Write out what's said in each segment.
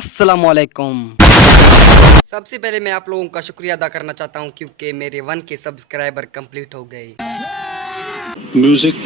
अस्सलामुअलैकुम। सबसे पहले मैं आप लोगों का शुक्रिया अदा करना चाहता हूं क्योंकि मेरे 1 के सब्सक्राइबर कंप्लीट हो गए। म्यूजिक।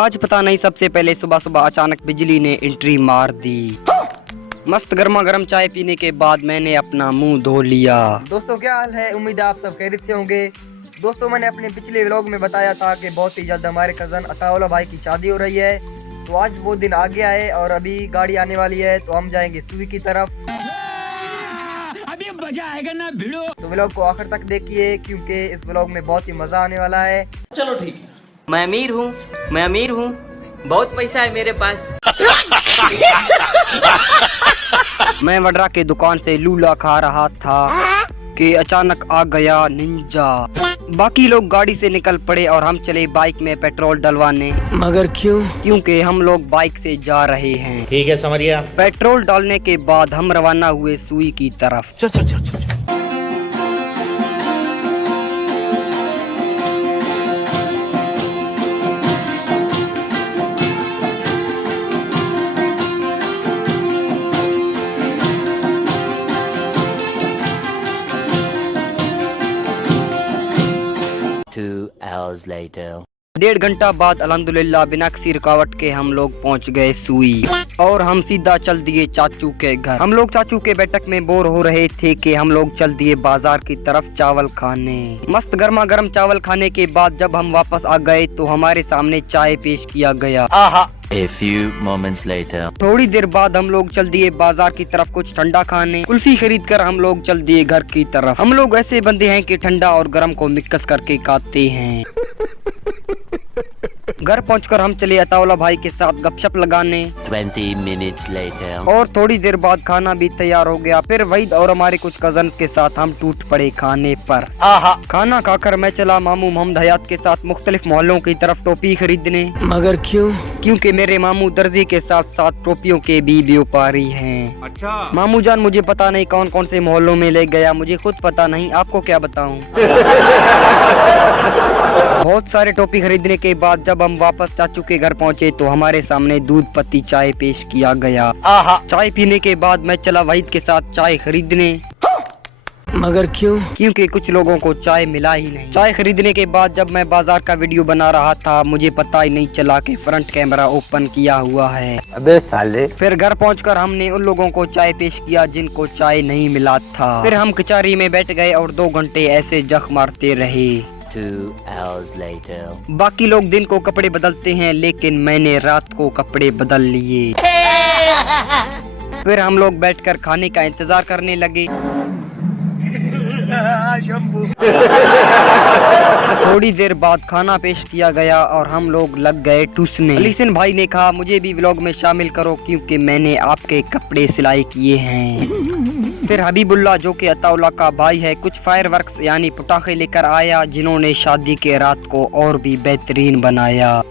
आज पता नहीं सबसे पहले सुबह सुबह अचानक बिजली ने एंट्री मार दी। मस्त गर्मा गर्म चाय पीने के बाद मैंने अपना मुंह धो लिया। दोस्तों क्या हाल है, उम्मीद है आप सब खैरियत से होंगे। दोस्तों मैंने अपने पिछले व्लॉग में बताया था कि बहुत ही जल्द हमारे कज़न अताउल्लाह भाई की शादी हो रही है, तो आज वो दिन आ गया है और अभी गाड़ी आने वाली है, तो हम जाएंगे सुई की तरफ। अभी मजा आएगा ना भिड़ो। तो व्लॉग को आखिर तक देखिए क्योंकि इस व्लॉग में बहुत ही मजा आने वाला है। चलो ठीक है। मैं अमीर हूँ, बहुत पैसा है मेरे पास। मैं वड्रा के दुकान से लूला खा रहा था कि अचानक आ गया निंजा। बाकी लोग गाड़ी से निकल पड़े और हम चले बाइक में पेट्रोल डलवाने। मगर क्यों? क्योंकि हम लोग बाइक से जा रहे हैं। ठीक है, समझिए। पेट्रोल डालने के बाद हम रवाना हुए सुई की तरफ। चल चल चल चल। 2 hours later. 1.5 घंटा बाद अल्हम्दुलिल्लाह बिना किसी रुकावट के हम लोग पहुंच गए सुई और हम सीधा चल दिए चाचू के घर। हम लोग चाचू के बैठक में बोर हो रहे थे कि हम लोग चल दिए बाजार की तरफ चावल खाने। मस्त गर्मा गर्म चावल खाने के बाद जब हम वापस आ गए तो हमारे सामने चाय पेश किया गया। A few moments later. थोड़ी देर बाद हम लोग चल दिए बाजार की तरफ कुछ ठंडा खाने। कुल्फी खरीद कर हम लोग चल दिए घर की तरफ। हम लोग ऐसे बंदे हैं कि ठंडा और गर्म को मिक्स करके खाते हैं। घर पहुंचकर हम चले अताउल्लाह भाई के साथ गपशप लगाने। 20 minutes later. और थोड़ी देर बाद खाना भी तैयार हो गया। फिर वहीद और हमारे कुछ कजन के साथ हम टूट पड़े खाने पर। खाना खाकर मैं चला मामू मोहम्मद हयात के साथ मुख्तलिफ मोहल्लों की तरफ टोपी खरीदने। मगर क्यों? क्योंकि मेरे मामू दर्जी के साथ साथ टोपियों के भी व्यापारी हैं। अच्छा। मामू जान मुझे पता नहीं कौन कौन से मोहल्लों में ले गया, मुझे खुद पता नहीं, आपको क्या बताऊं। बहुत सारे टोपी खरीदने के बाद जब हम वापस चाचू के घर पहुंचे तो हमारे सामने दूध पत्ती चाय पेश किया गया। चाय पीने के बाद मैं चला वहीद के साथ चाय खरीदने। मगर क्यों? क्योंकि कुछ लोगों को चाय मिला ही नहीं। चाय खरीदने के बाद जब मैं बाजार का वीडियो बना रहा था मुझे पता ही नहीं चला कि फ्रंट कैमरा ओपन किया हुआ है। अबे साले। फिर घर पहुंचकर हमने उन लोगों को चाय पेश किया जिनको चाय नहीं मिला था। फिर हम कचहरी में बैठ गए और 2 घंटे ऐसे जख मारते रहे। 2 hours later. बाकी लोग दिन को कपड़े बदलते हैं लेकिन मैंने रात को कपड़े बदल लिए। फिर हम लोग बैठकर खाने का इंतजार करने लगे। थोड़ी देर बाद खाना पेश किया गया और हम लोग लग गए टूसने। अलीसन भाई ने कहा मुझे भी व्लॉग में शामिल करो क्योंकि मैंने आपके कपड़े सिलाई किए हैं। फिर हबीबुल्लाह जो कि अताउल्लाह का भाई है कुछ फायरवर्क्स यानी पटाखे लेकर आया जिन्होंने शादी के रात को और भी बेहतरीन बनाया।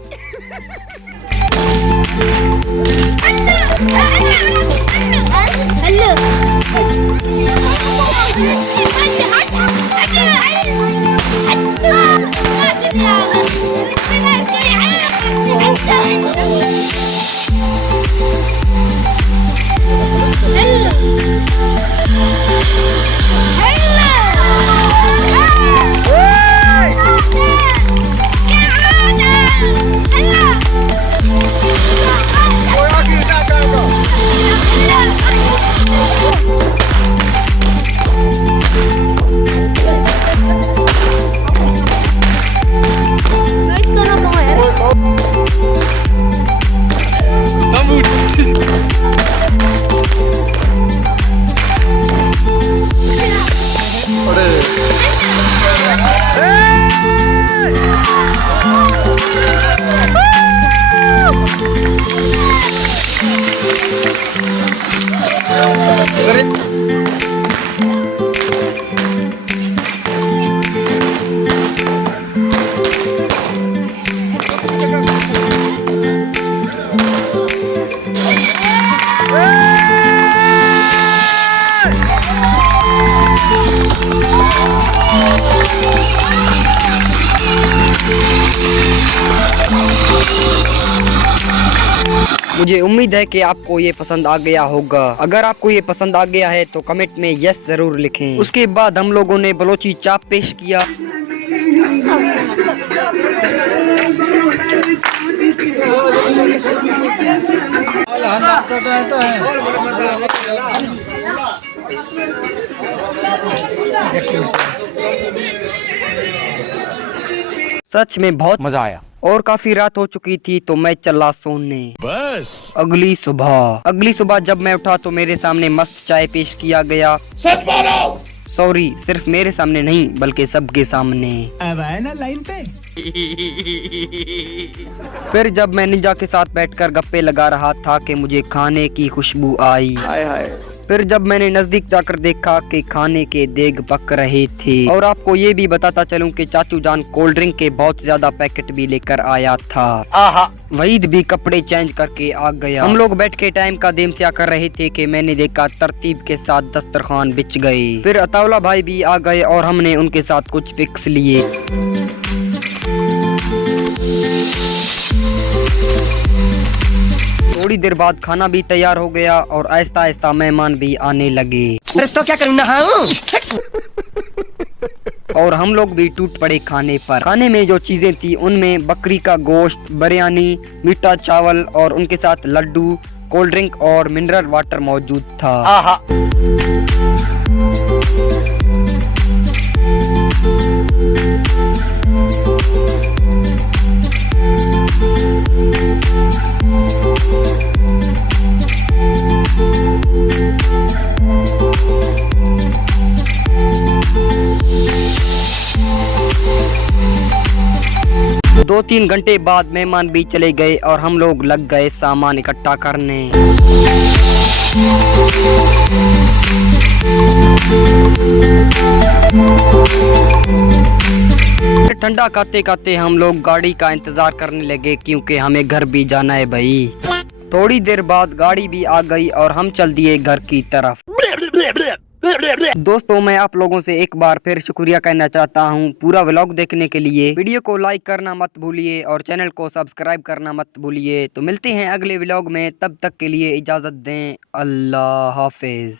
मुझे उम्मीद है कि आपको ये पसंद आ गया होगा। अगर आपको ये पसंद आ गया है तो कमेंट में यस जरूर लिखें। उसके बाद हम लोगों ने बलोची चाप पेश किया। सच में बहुत मजा आया। और काफी रात हो चुकी थी तो मैं चला सोने। बस अगली सुबह जब मैं उठा तो मेरे सामने मस्त चाय पेश किया गया। सॉरी, सिर्फ मेरे सामने नहीं बल्कि सबके सामने। अब आए ना लाइन पे। फिर जब मैं निंजा के साथ बैठकर गप्पे लगा रहा था कि मुझे खाने की खुशबू आई। हाय हाय। फिर जब मैंने नजदीक जाकर देखा कि खाने के देग पक रहे थे। और आपको ये भी बताता चलूं कि चाचू जान कोल्ड ड्रिंक के बहुत ज्यादा पैकेट भी लेकर आया था। वहीद भी कपड़े चेंज करके आ गया। हम लोग बैठ के टाइम का देमसिया कर रहे थे कि मैंने देखा तरतीब के साथ दस्तरखान बिछ गए। फिर अताउला भाई भी आ गए और हमने उनके साथ कुछ पिक्स लिए। थोड़ी देर बाद खाना भी तैयार हो गया और आहिस्ता आहिस्ता मेहमान भी आने लगे। अरे तो क्या करूँ, नहाऊं? और हम लोग भी टूट पड़े खाने पर। खाने में जो चीजें थी उनमें बकरी का गोश्त, बिरयानी, मीठा चावल और उनके साथ लड्डू, कोल्ड ड्रिंक और मिनरल वाटर मौजूद था। दो तीन घंटे बाद मेहमान भी चले गए और हम लोग लग गए सामान इकट्ठा करने। ठंडा खाते खाते हम लोग गाड़ी का इंतजार करने लगे क्योंकि हमें घर भी जाना है भाई। थोड़ी देर बाद गाड़ी भी आ गई और हम चल दिए घर की तरफ। दोस्तों, मैं आप लोगों से एक बार फिर शुक्रिया कहना चाहता हूँ पूरा व्लॉग देखने के लिए। वीडियो को लाइक करना मत भूलिए और चैनल को सब्सक्राइब करना मत भूलिए। तो मिलते हैं अगले व्लॉग में, तब तक के लिए इजाजत दें। अल्लाह हाफिज।